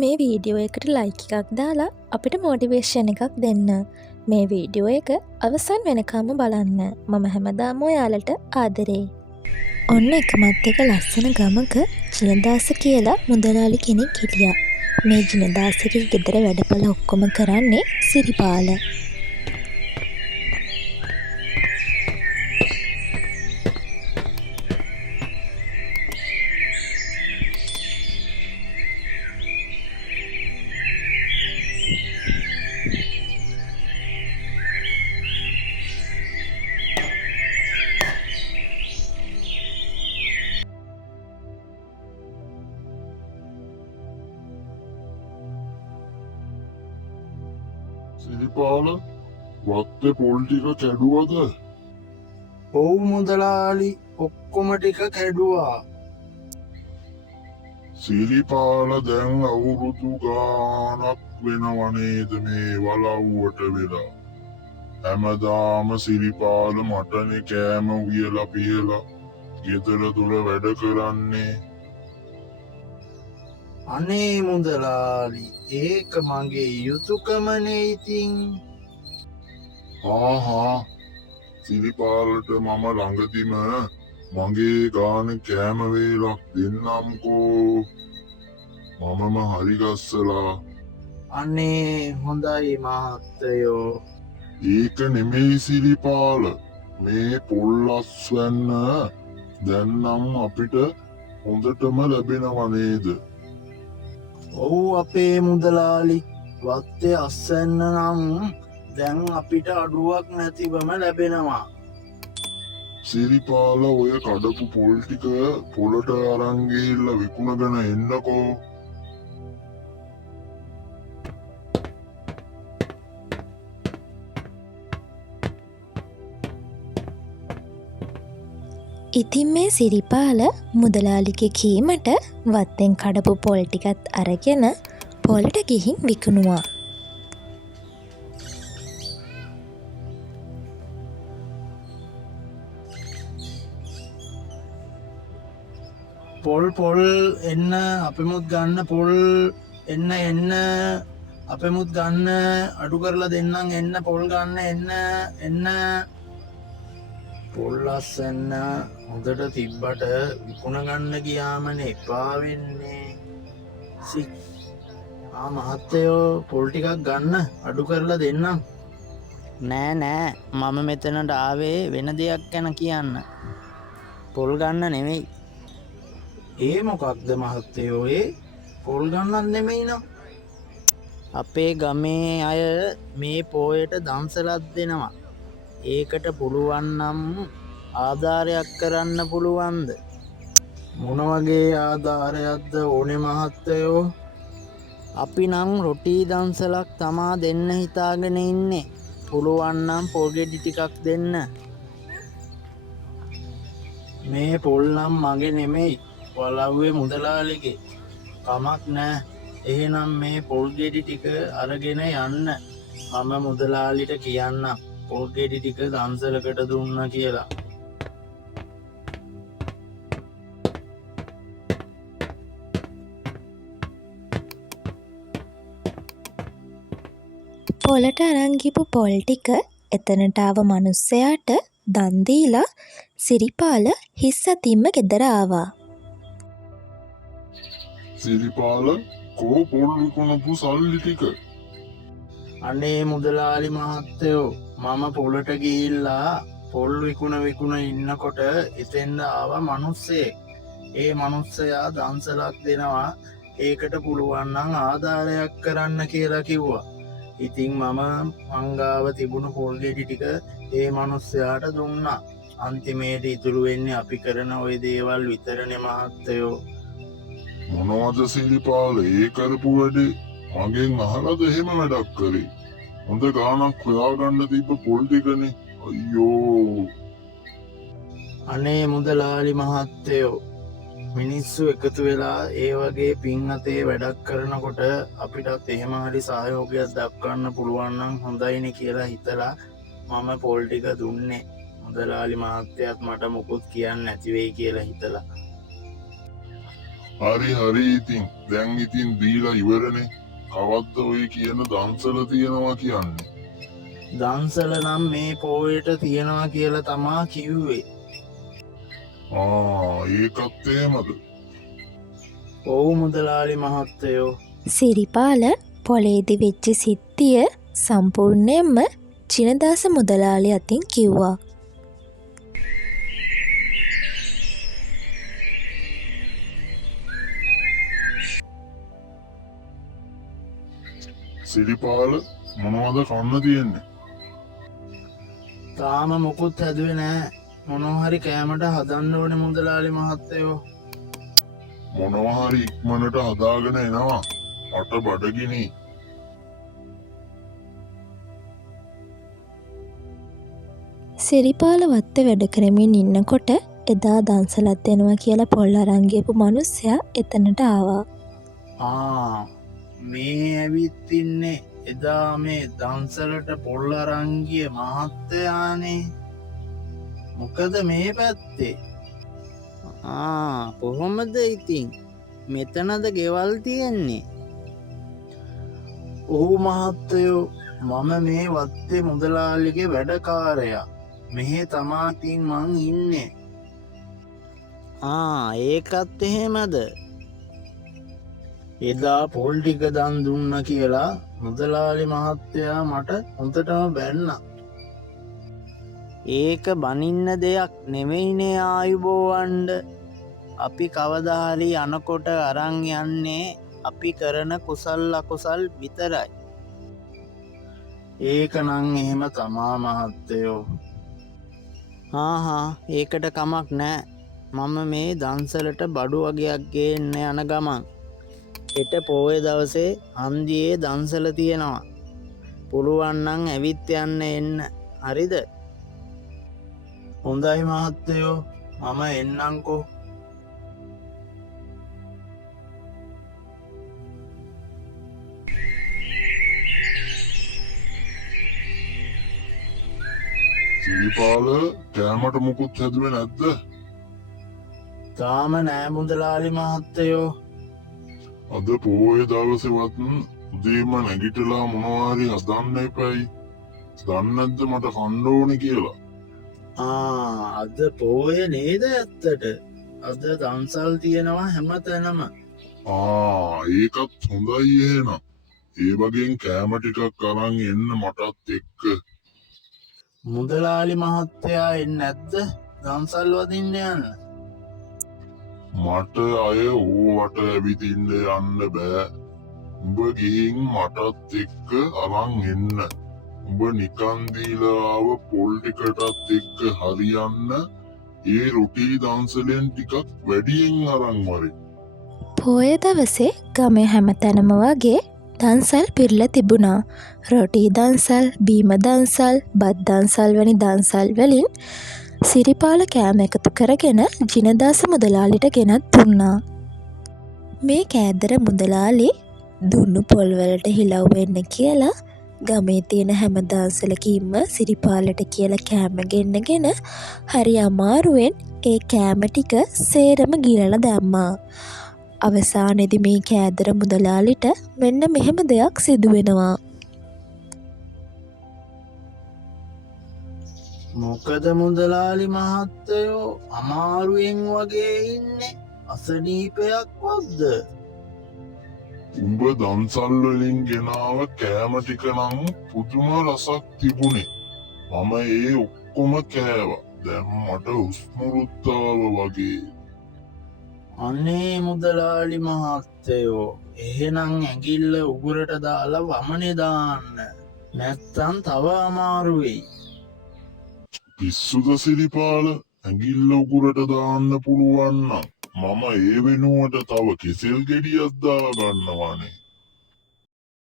මේ වීඩියෝ එකට ලයික් එකක් දාලා අපිට මොටිවේෂන් එකක් දෙන්න. මේ වීඩියෝ එක අවසන් වෙනකම්ම බලන්න. මම හැමදාම ඔයාලට ආදරේ. ඔන්න එකමත් එක ලස්සන ගමක ජිනදාස කියලා මුදලාලි කෙනෙක් හිටියා. මේ ජිනදාසගේ ගෙදර වැඩපළ ඔක්කොම කරන්නේ සිරිපාල. සිරිපාල වත්තේ පොල් ටික කැඩුවද? ඔව් මුදලාලි ඔක්කොම ටික කැඩුවා. සිරිපාල දැන් අවුරුදු ගානක් වෙනව නේද මේ වලව්වට වෙලා. හැමදාම සිරිපාල මටනේ කෑම උයලා පියලා ගෙදර තුල වැඩ කරන්නේ. අනේ මුදලාලි ඒක මගේ යුතුයකමනේ ඉතින්. ආහා සිරිපාලට මම ළඟදිම මගේ ගාන කෑම වේලක් දෙන්නම්කෝ. මමම හරි ගස්සලා. අනේ හොඳයි මහත්තයෝ. ඒක නෙමෙයි සිරිපාල, මේ පොල්ලස් වෙන්න දැන් නම් අපිට හොඳටම ලැබෙනව නේද? ඔව් අපේ මුදලාලි වත්තේ අස්වැන්න නම් දැන් අපිට අඩුවක් නැතිවම ලැබෙනවා. සිරිපාල ඔය කඩපු පොල් ටික පොලට අරන් ගිහිල්ලා විකුණගෙන එන්නකෝ. ඉතින් මේ සිරිපාල මුදලාලිගේ කීමට වත්තෙන් කඩපු පොල් ටිකත් අරගෙන පොලට ගිහින් විකුණුවා. පොල් එන්න අපෙමුත් ගන්න පොල් එන්න අපෙමුත් ගන්න අඩු කරලා දෙන්නම් එන්න පොල් ගන්න එන්න පොල් අස්සන්න හොඳට තිබ්බට විකුණ ගන්න ගියාමනේ එපා වෙන්නේ. මහත්තයෝ පොල් ටිකක් ගන්න අඩු කරලා දෙන්නම්. නෑ මම මෙතනට ආවේ වෙන දෙයක් ගැන කියන්න. පොල් ගන්න නෙවෙයි. ඒ මොකක්ද මහත්තයෝ? ඒ පොල් ගන්නත් නෙමෙයි නම්. අපේ ගමේ අය මේ පෝයට දන්සලක් දෙනවා. ඒකට පුළුවන් නම් ආධාරයක් කරන්න පුළුවන්ද? මොන වගේ ආධාරයක්ද ඕනේ මහත්තයෝ? අපි නම් රොටී දන්සලක් තමා දෙන්න හිතාගෙන ඉන්නේ. පුළුවන් නම් පොල් ගෙඩි ටිකක් දෙන්න. මේ පොල් නම් මගේ නෙමෙයි වලව්වේ මුදලාලිගේ. කමක් නෑ. එහෙනම් මේ පොල් ගෙඩි ටික අරගෙන යන්න. මම මුදලාලිට කියන්නම් පොල් ගෙඩි ටික දන්සලකට දුන්න කියලා. පොලට අරන් ගිහපු පොල් ටික එතනට ආව මිනිස්සයාට දන් දීලා සිරිපාල හිස් අතින්ම ගෙදර ආවා. සිරිපාල කෝ පොල් විකුණපු සල්ලි ටික? අනේ මුදලාලි මහත්තයෝ මම පොලට ගිහිල්ලා පොල් විකුණ ඉන්නකොට එතෙන්ද ආව මිනිස්සෙක්. ඒ මිනිස්සයා දන්සලක් දෙනවා. ඒකට පුළුවන් නම් ආධාරයක් කරන්න කියලා කිව්වා. ඉතින් මම මංගාව තිබුණු පොල් ගෙඩි ටික ඒ මිනිස්සයාට දුන්නා. අන්තිමේට ඉතුරු වෙන්නේ අපි කරන ওই දේවල් විතරනේ මහත්තයෝ. මොනවද සිරිපාල ඒ කරපු වැඩේ? මගෙන් අහලාද එහෙම වැඩක් කරේ? හොඳ ගානක් හොයාගන්න තිබ්බ පොල් ටිකනේ. අයියෝ. අනේ මුදලාලි මහත්තයෝ මිනිස්සු එකතු වෙලා ඒ වගේ පින් අතේ වැඩක් කරනකොට අපිටත් එහෙම හරි සහයෝගයක් දක්වන්න පුළුවන් නම් හොඳයිනේ කියලා හිතලා මම පොල් ටික දුන්නේ. මුදලාලි මහත්තයාත් මට මොකුත් කියන්න නැති වෙයි කියලා හිතලා. හරි ඉතින් දැන් ඉතින් දීලා ඉවරනේ. කවද්ද ඔය කියන දන්සල තියනවා කියන්නේ? දන්සල නම් මේ පෝයට තියෙනවා කියලා තමා කිව්වේ. ඒකත් එහෙමද? ඔව් මුදලාලි මහත්තයෝ. සිරිපාල පොලේදි වෙච්ච සිද්ධිය සම්පූර්ණයෙන්ම ජිනදාස මුදලාලි අතින් කිව්වා. සිරිපාල මොනවද කන්න තියෙන්නේ? තාම මොකුත් හැදුවේ නෑ. මොනෝහරි කෑමට හදන්න ඕනේ මුදලාලි මහත්තයෝ. මොනවා හරි ඉක්මනට හදාගෙන එනවා. මට බඩගිනි. සිරිපාල වත්ත වැඩ කරමින් ඉන්නකොට එදා දන්සලත් දෙනවා කියලා පොල් අරන් ගියපු මිනිස්සයා එතනට ආවා. මේ ඇවිත් ඉන්නේ එදා මේ දන්සලට පොල් අරන් ගිය මහත්තයානේ. මොකද මේ පැත්තේ? කොහොමද ඉතින්? මෙතනද ගෙවල් තියෙන්නේ? ඔව් මහත්තයෝ, මම මේ වත්තේ මුදලාලිගේ වැඩකාරයා. මෙහෙ තමා ඉතින් මං ඉන්නේ. ඒකත් එහෙමද? එදා පොල් ටික දන් දුන්න කියලා මුදලාලි මහත්තයා මට හොඳටම බැන්න. ඒක බනින්න දෙයක් නෙවෙයිනේ ආයුබෝවන්ඩ. අපි කවදාහරි යනකොට අරන් යන්නේ අපි කරන කුසල් අකුසල් විතරයි. ඒක නං එහෙම තමා මහත්තයෝ. ඒකට කමක් නෑ. මම මේ දන්සලට බඩු වගේයක් ගේන්න යන ගමන් හෙට පෝය දවසේ හන්දියේ දන්සල තියෙනවා. පුළුවන්නන් ඇවිත් යන්න එන්න. හරිද? හොඳයි මහත්තයෝ, මම එන්නංකෝ. සිරිපාල කෑමට මුකුත් හැදුවේ නැද්ද? තාම නෑ මුදලාලි මහත්තයෝ. අද පෝය දවසෙවත් උදේම නැගිටලා මොනවා හරි හදන්න එපයි. දන්නේ නැද්ද මට කන්න ඕනේ කියලා? අද පෝය නේද ඇත්තට? අද දන්සල් තියෙනවා හැම තැනම. ඒකත් හොඳයි එහෙනම්. ඒ වගේන් කෑම ටිකක් අරන් එන්න මටත් එක්ක. මුදලාලි මහත්තයා එන්නේ නැද්ද දන්සල් වදින්න යන්න? මට අය ඕවට ඇවිදින්න යන්න බෑ. උඹ ගිහින් මටත් එක්ක අරන් එන්න. උඹ නිකන් දීලා ආව පොල් ටිකටත් එක්ක හරියන්න ඒ රොටි දන්සලෙන් ටිකක් වැඩියෙන් අරන් වරේ. පෝය දවසේ ගමේ හැමතැනම වගේ දන්සල් පිරලා තිබුණා. රොටි දන්සල්, බීම දන්සල්, බත් දන්සල් වැනි දන්සල් වලින් සිරිපාල කෑම එකතු කරගෙන ජිනදාස මුදලාලිට ගෙනත් දුන්නා. මේ කෑදර මුදලාලි දුන්නු පොල් වලට හිලව් වෙන්න කියලා ගමේ තියෙන හැම දන්සලකින්ම සිරිපාලට කියලා කෑම ගෙන්නගෙන හරි අමාරුවෙන් ඒ කෑම ටික සේරම ගිලලා දැම්මා. අවසානයේදී මේ කෑදර මුදලාලිට මෙන්න මෙහෙම දෙයක් සිදු වෙනවා. මොකද මුදලාලි මහත්තයෝ අමාරුවෙන් වගේ ඉන්නේ? අසනීපයක් වද්ද? උඹ දන්සල් වලින් ගෙනාව කෑම ටික නම් පුදුම රසක් තිබුණේ. මම ඒ ඔක්කොම කෑවා. දැන් මට උස්මුරුත් ආවා වගේ. අනේ මුදලාලි මහත්තයෝ, එහෙනම් ඇඟිල්ල උගුරට දාලා වමනේ දාන්න. නැත්තම් තව අමාරු වෙයි. පිස්සුද සිරිපාල? ඇඟිල්ල උගුරට දාන්න පුළුවන් නම් මම ඒ වෙනුවට තව කෙසෙල් ගෙඩියක් දා ගන්නවානේ.